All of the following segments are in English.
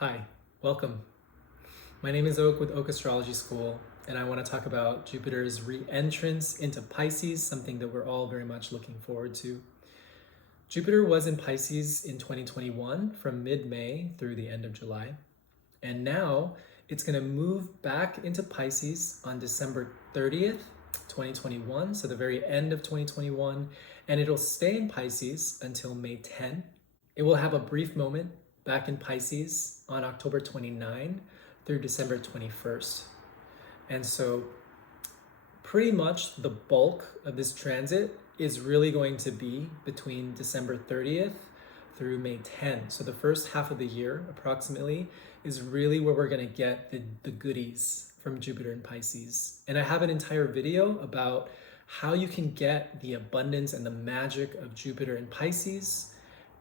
Hi, welcome. My name is Oak with Oak Astrology School, and I want to talk about Jupiter's re-entrance into Pisces, something that we're all very much looking forward to. Jupiter was in Pisces in 2021 from mid-May through the end of July, and now it's going to move back into Pisces on December 30th, 2021, so the very end of 2021, and it'll stay in Pisces until May 10. It will have a brief moment back in Pisces on October 29 through December 21st. And so pretty much the bulk of this transit is really going to be between December 30th through May 10. So the first half of the year, approximately, is really where we're going to get the goodies from Jupiter and Pisces. And I have an entire video about how you can get the abundance and the magic of Jupiter and Pisces.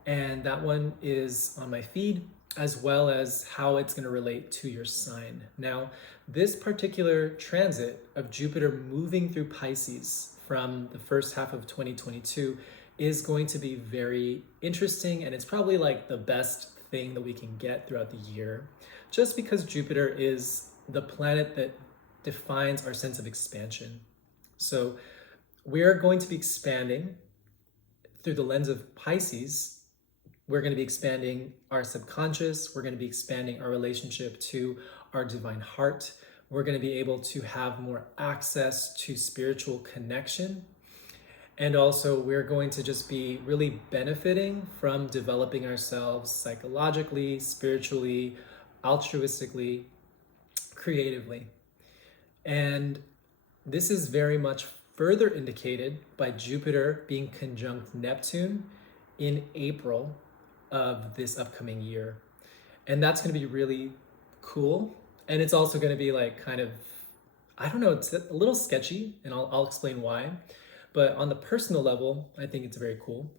And that one is on my feed, as well as how it's going to relate to your sign. Now, this particular transit of Jupiter moving through Pisces from the first half of 2022 is going to be very interesting, and it's probably like the best thing that we can get throughout the year, just because Jupiter is the planet that defines our sense of expansion. So we're going to be expanding through the lens of Pisces. We're going to be expanding our subconscious. We're going to be expanding our relationship to our divine heart. We're going to be able to have more access to spiritual connection. And also, we're going to just be really benefiting from developing ourselves psychologically, spiritually, altruistically, creatively. And this is very much further indicated by Jupiter being conjunct Neptune in April of this upcoming year. And that's going to be really cool. And it's also going to be like kind of, I don't know, it's a little sketchy, and I'll explain why. But on the personal level, I think it's very cool.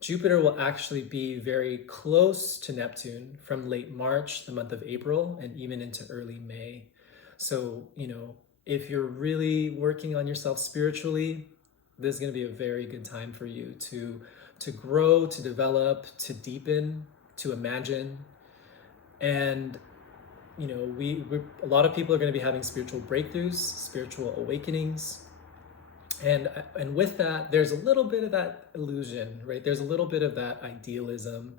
Jupiter will actually be very close to Neptune from late March, the month of April, and even into early May. So, if you're really working on yourself spiritually, this is going to be a very good time for you to grow, to develop, to deepen, to imagine. And we a lot of people are going to be having spiritual breakthroughs, spiritual awakenings. And with that, there's a little bit of that illusion, right? There's a little bit of that idealism.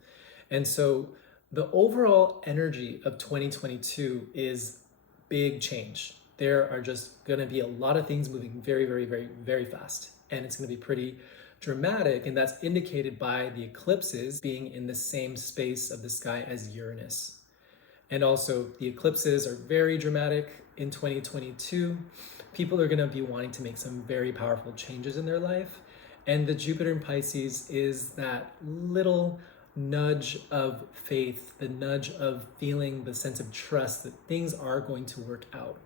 And so the overall energy of 2022 is big change. There are just going to be a lot of things moving very, very, very, very fast. And it's going to be pretty dramatic. And that's indicated by the eclipses being in the same space of the sky as Uranus. And also, the eclipses are very dramatic in 2022. People are going to be wanting to make some very powerful changes in their life. And the Jupiter in Pisces is that little nudge of faith, the nudge of feeling the sense of trust that things are going to work out.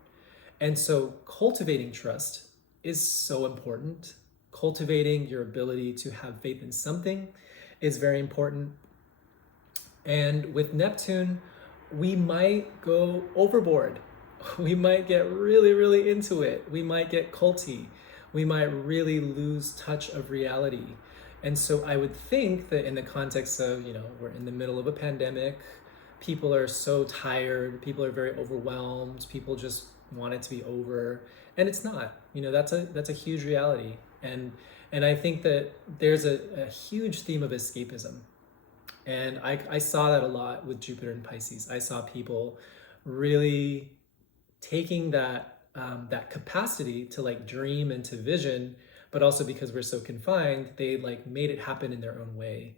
And so cultivating trust is so important. Cultivating your ability to have faith in something is very important. And with Neptune, we might go overboard. We might get really, really into it. We might get culty. We might really lose touch of reality. And so I would think that in the context of, we're in the middle of a pandemic, people are so tired, people are very overwhelmed, people just want it to be over. And it's not. That's a huge reality. And I think that there's a huge theme of escapism. And I saw that a lot with Jupiter and Pisces. I saw people really taking that capacity to like dream and to vision, but also because we're so confined, they like made it happen in their own way.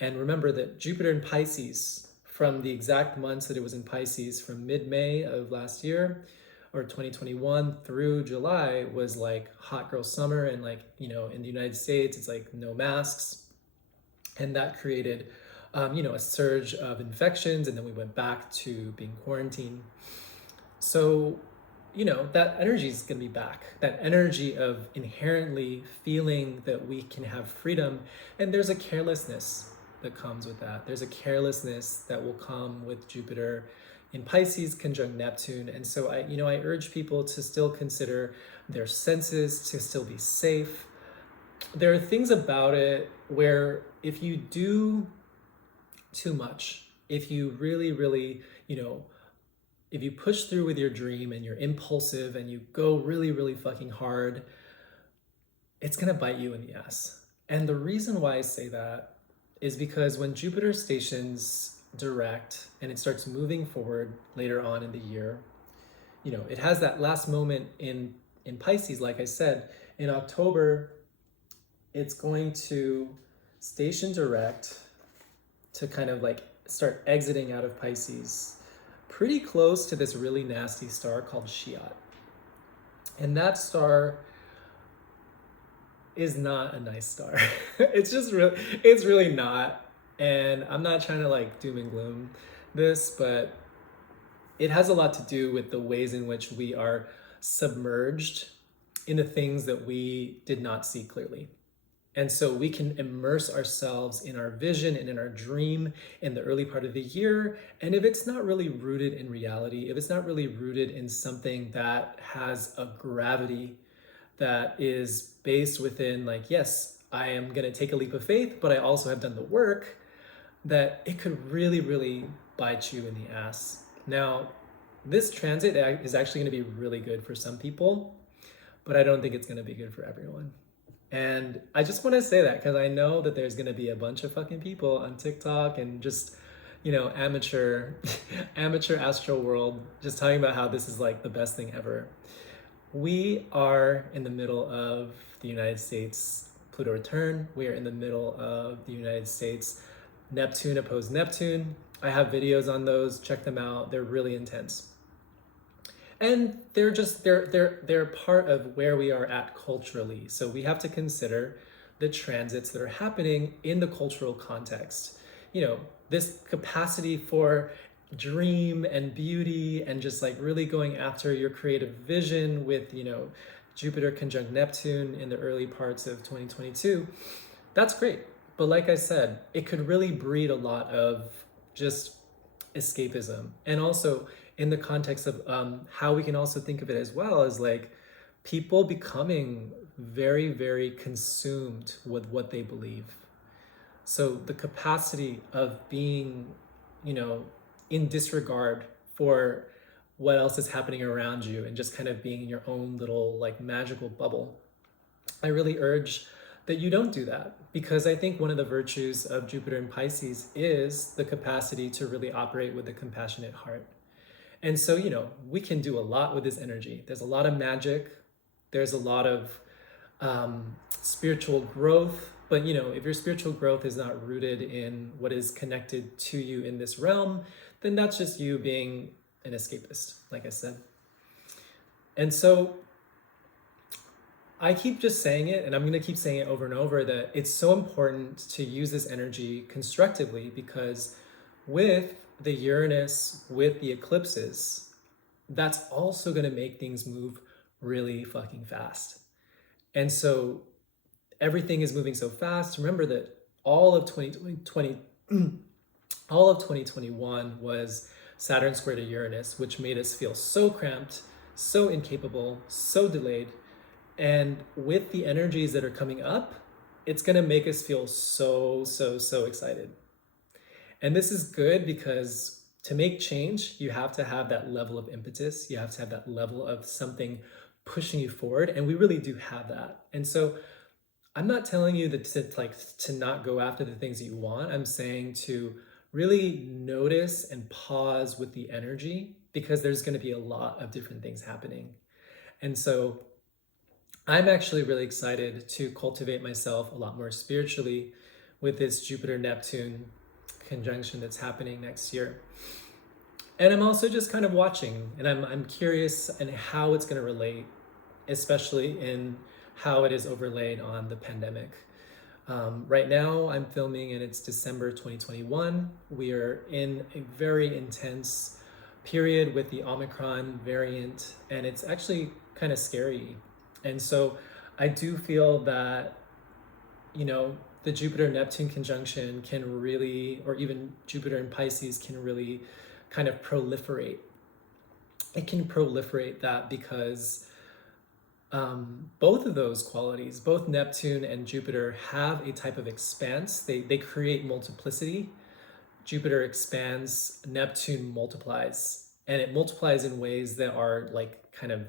And remember that Jupiter in Pisces, from the exact months that it was in Pisces, from mid-May of last year or 2021 through July, was like hot girl summer. And like, in the United States, it's like no masks. And that created a surge of infections, and then we went back to being quarantined. So, that energy is going to be back. That energy of inherently feeling that we can have freedom. And there's a carelessness that comes with that. There's a carelessness that will come with Jupiter in Pisces conjunct Neptune. And so I urge people to still consider their senses, to still be safe. There are things about it where if you do too much, if you really, really, you know, if you push through with your dream and you're impulsive and you go really, really fucking hard, it's gonna bite you in the ass. And the reason why I say that is because when Jupiter stations direct and it starts moving forward later on in the year, you know, it has that last moment in Pisces, like I said, in October, it's going to station direct to kind of like start exiting out of Pisces pretty close to this really nasty star called Shiat. And that star is not a nice star. It's really not. And I'm not trying to like doom and gloom this, but it has a lot to do with the ways in which we are submerged into things that we did not see clearly. And so we can immerse ourselves in our vision and in our dream in the early part of the year. And if it's not really rooted in reality, if it's not really rooted in something that has a gravity that is based within, like, yes, I am going to take a leap of faith, but I also have done the work, that it could really, really bite you in the ass. Now, this transit is actually going to be really good for some people, but I don't think it's going to be good for everyone. And I just want to say that because I know that there's going to be a bunch of fucking people on TikTok and just, you know, amateur astral world just talking about how this is like the best thing ever. We are in the middle of the United States Pluto return. We are in the middle of the United States Neptune opposed Neptune. I have videos on those. Check them out. They're really intense. And they're part of where we are at culturally. So we have to consider the transits that are happening in the cultural context. You know, this capacity for dream and beauty and just like really going after your creative vision with, you know, Jupiter conjunct Neptune in the early parts of 2022. That's great. But like I said, it could really breed a lot of just escapism. And also in the context of how we can also think of it as well as like people becoming very, very consumed with what they believe. So the capacity of being, you know, in disregard for what else is happening around you and just kind of being in your own little like magical bubble. I really urge that you don't do that, because I think one of the virtues of Jupiter in Pisces is the capacity to really operate with a compassionate heart. And so, you know, we can do a lot with this energy. There's a lot of magic. There's a lot of spiritual growth. But, you know, if your spiritual growth is not rooted in what is connected to you in this realm, then that's just you being an escapist, like I said. And so I keep just saying it, and I'm going to keep saying it over and over, that it's so important to use this energy constructively, because with the Uranus, with the eclipses, that's also going to make things move really fucking fast. And so everything is moving so fast. Remember that all of 2021 was Saturn square to Uranus, which made us feel so cramped, so incapable, so delayed. And with the energies that are coming up, it's going to make us feel so excited. And this is good because to make change, you have to have that level of impetus. You have to have that level of something pushing you forward. And we really do have that. And so I'm not telling you that to not go after the things that you want. I'm saying to really notice and pause with the energy, because there's going to be a lot of different things happening. And so I'm actually really excited to cultivate myself a lot more spiritually with this Jupiter-Neptune conjunction that's happening next year. And I'm also just kind of watching, and I'm curious and how it's going to relate, especially in how it is overlaid on the pandemic. Right now I'm filming and it's December 2021. We are in a very intense period with the Omicron variant, and it's actually kind of scary. And so I do feel that, you know, the Jupiter-Neptune conjunction can really, or even Jupiter in Pisces can really kind of proliferate. It can proliferate that because both of those qualities, both Neptune and Jupiter, have a type of expanse. They create multiplicity. Jupiter expands, Neptune multiplies, and it multiplies in ways that are like kind of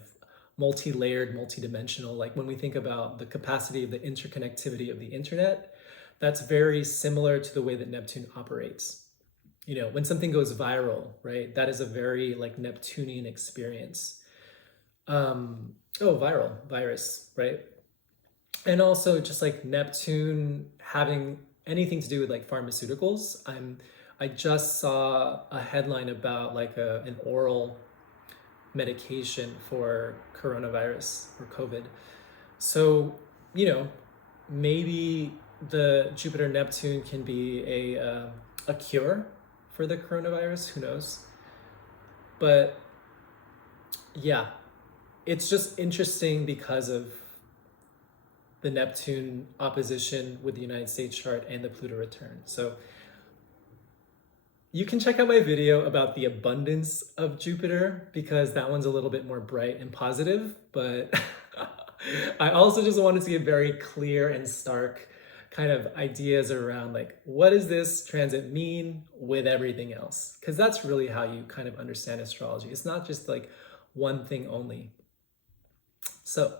multi-layered, multi-dimensional. Like when we think about the capacity of the interconnectivity of the internet, that's very similar to the way that Neptune operates. You know, when something goes viral, right? That is a very like Neptunian experience. Viral, virus, right? And also just like Neptune having anything to do with like pharmaceuticals. I just saw a headline about like an oral medication for coronavirus or COVID. So, you know, maybe the Jupiter Neptune can be a cure for the coronavirus. Who knows? But yeah, it's just interesting because of the Neptune opposition with the United States chart and the Pluto return. So you can check out my video about the abundance of Jupiter because that one's a little bit more bright and positive, but I also just wanted to give very clear and stark kind of ideas around like, what does this transit mean with everything else? Because that's really how you kind of understand astrology. It's not just like one thing only. So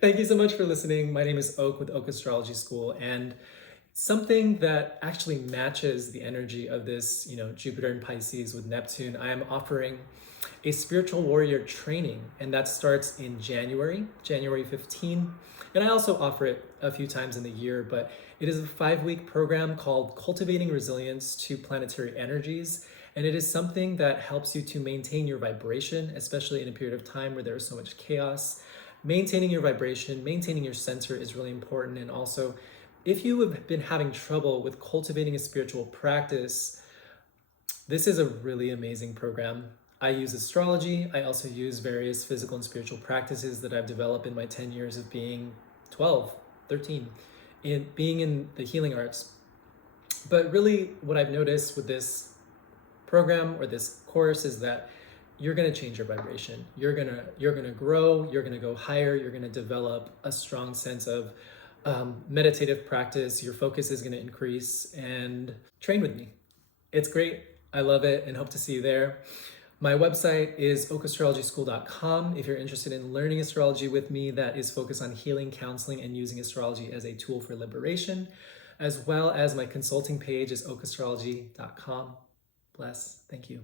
thank you so much for listening. My name is Oak with Oak Astrology School, and something that actually matches the energy of this, you know, Jupiter and Pisces with Neptune, I am offering a spiritual warrior training, and that starts in January 15. And I also offer it a few times in the year, but it is a 5-week program called Cultivating Resilience to Planetary Energies. And it is something that helps you to maintain your vibration, especially in a period of time where there is so much chaos. Maintaining your vibration, maintaining your center is really important. And also, if you have been having trouble with cultivating a spiritual practice, this is a really amazing program. I use astrology. I also use various physical and spiritual practices that I've developed in my 10 years of being 12, 13, in being in the healing arts. But really what I've noticed with this program or this course is that you're going to change your vibration. You're going to grow, you're going to go higher, you're going to develop a strong sense of meditative practice. Your focus is going to increase, and train with me. It's great. I love it and hope to see you there. My website is okastrologyschool.com. If you're interested in learning astrology with me, that is focused on healing, counseling, and using astrology as a tool for liberation, as well as my consulting page is okastrology.com. Bless. Thank you.